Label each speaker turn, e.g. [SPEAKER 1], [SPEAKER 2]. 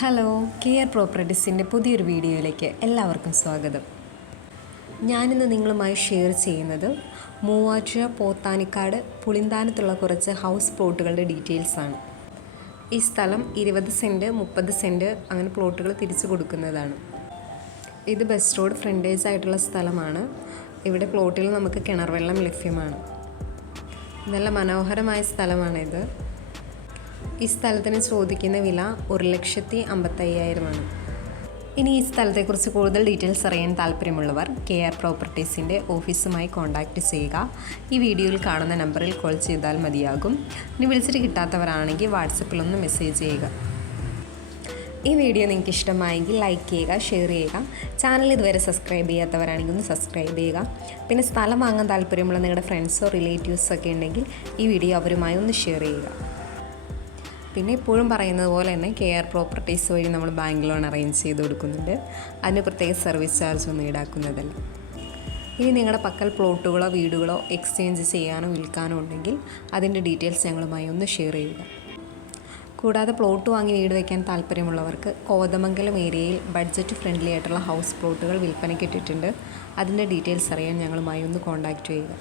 [SPEAKER 1] Hello care പ്രോപ്പർട്ടീസിന്റെ പുതിയൊരു വീഡിയോയിലേക്ക് എല്ലാവർക്കും സ്വാഗതം. ഞാനിന്ന് നിങ്ങളുമായി ഷെയർ ചെയ്യുന്നത് മൂവാറ്റുപുഴ പോത്താനിക്കാട് പുളിന്താനത്തുള്ള കുറച്ച് ഹൗസ് പ്ലോട്ടുകളുടെ ഡീറ്റെയിൽസ് ആണ്. ഈ സ്ഥലം ഇരുപത് സെന്റ് മുപ്പത് സെന്റ് അങ്ങനെ പ്ലോട്ടുകൾ തിരിച്ചു കൊടുക്കുന്നതാണ്. ഇത് ബസ് റോഡ് ഫ്രണ്ടേജ് ആയിട്ടുള്ള സ്ഥലമാണ്. ഇവിടെ പ്ലോട്ടിൽ നമുക്ക് കിണർ വെള്ളം ലഭ്യമാണ്. നല്ല മനോഹരമായ സ്ഥലമാണിത്. ഈ സ്ഥലത്തിന് ചോദിക്കുന്ന വില ഒരു ലക്ഷത്തി അമ്പത്തയ്യായിരമാണ്. ഇനി ഈ സ്ഥലത്തെക്കുറിച്ച് കൂടുതൽ ഡീറ്റെയിൽസ് അറിയാൻ താല്പര്യമുള്ളവർ കെ ആർ പ്രോപ്പർട്ടീസിന്റെ ഓഫീസുമായി കോൺടാക്റ്റ് ചെയ്യുക. ഈ വീഡിയോയിൽ കാണുന്ന നമ്പറിൽ കോൾ ചെയ്താൽ മതിയാകും. ഇനി വിളിച്ചിട്ട് കിട്ടാത്തവരാണെങ്കിൽ വാട്സപ്പിലൊന്ന് മെസ്സേജ് ചെയ്യുക. ഈ വീഡിയോ നിങ്ങൾക്ക് ഇഷ്ടമായെങ്കിൽ ലൈക്ക് ചെയ്യുക ഷെയർ ചെയ്യുക. ചാനൽ ഇതുവരെ സബ്സ്ക്രൈബ് ചെയ്യാത്തവരാണെങ്കിൽ ഒന്ന് സബ്സ്ക്രൈബ് ചെയ്യുക. പിന്നെ സ്ഥലം വാങ്ങാൻ താല്പര്യമുള്ള നിങ്ങളുടെ ഫ്രണ്ട്സോ റിലേറ്റീവ്സോ ഒക്കെ ഉണ്ടെങ്കിൽ ഈ വീഡിയോ അവരുമായി ഒന്ന് ഷെയർ ചെയ്യുക. പിന്നെ എപ്പോഴും പറയുന്നത് പോലെ തന്നെ കെ ആർ പ്രോപ്പർട്ടീസ് വഴി നമ്മൾ ബാങ്ക് ലോൺ അറേഞ്ച് ചെയ്ത് കൊടുക്കുന്നുണ്ട്. അതിന് പ്രത്യേക സർവീസ് ചാർജ് ഒന്നും ഈടാക്കുന്നതല്ല. ഇനി നിങ്ങളുടെ പക്കൽ പ്ലോട്ടുകളോ വീടുകളോ എക്സ്ചേഞ്ച് ചെയ്യാനോ വിൽക്കാനോ ഉണ്ടെങ്കിൽ അതിന്റെ ഡീറ്റെയിൽസ് ഞങ്ങളുമായി ഒന്ന് ഷെയർ ചെയ്യുക. കൂടാതെ പ്ലോട്ട് വാങ്ങി വീട് വയ്ക്കാൻ താല്പര്യമുള്ളവർക്ക് കോതമംഗലം ഏരിയയിൽ ബഡ്ജറ്റ് ഫ്രണ്ട്ലി ആയിട്ടുള്ള ഹൗസ് പ്ലോട്ടുകൾ വിൽപ്പനയ്ക്ക് ഇട്ടിട്ടുണ്ട്. അതിന്റെ ഡീറ്റെയിൽസ് അറിയാൻ ഞങ്ങളുമായി ഒന്ന് കോൺടാക്റ്റ് ചെയ്യുക.